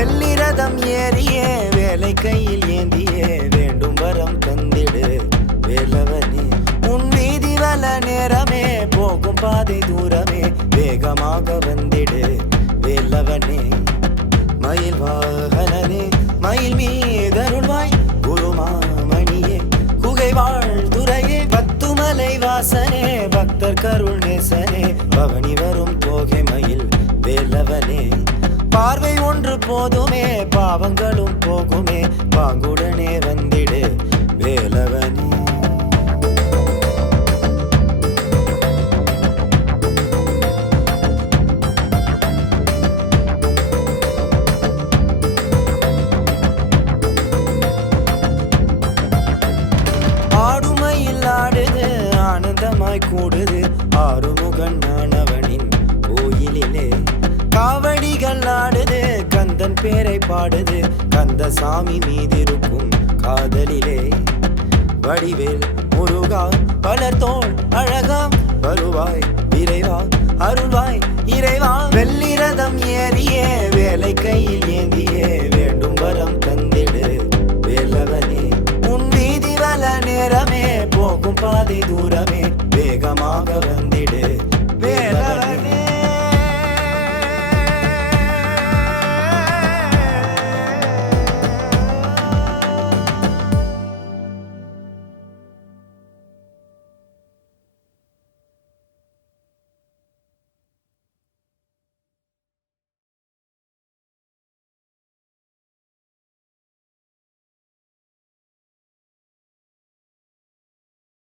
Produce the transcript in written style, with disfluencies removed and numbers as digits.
வெள்ளிரதம் ஏறியே வேலை கையில் ஏந்தியே வேண்டும் வரம் தந்திடு வேலவனே. உன் வீதி வல நேரமே போகும் பாதை தூரமே வேகமாக வந்திடு வேலவனே. மயில் வாகனனே மயில் மீதருள்வாய் குருமாமணியே குகை வாழ் துறையே பத்துமலை வாசனே பக்தர் கருள் நேசனே பவனி வரும் தோகை மயில் வேலவனே. பார்வை ஒன்று போதுமே பாவங்களும் போகுமே பாங்குடனே வந்திடு வேலவனே. ஆடுமையில் ஆடுது ஆனந்தமாய் கூடுது ஆறுமுகன் ஆனவனின் கோயிலிலே. காவடிகள் ஆடுது கந்தன் பேரை பாடுது கந்த சாமி மீதிருக்கும் காதலிலே. வடிவேல் முருகா பலர் தோள் அழகாம் வருவாய் விரைவா அருள்வாய் இறைவா. வெள்ளிரதம் ஏறியே வேலை கையில் ஏந்தியே வேண்டும் வரம் தந்திடு வேலவனே. உன் வீதி வல நேரமே போகும் பாதை தூரமே வேகமாக வந்திடு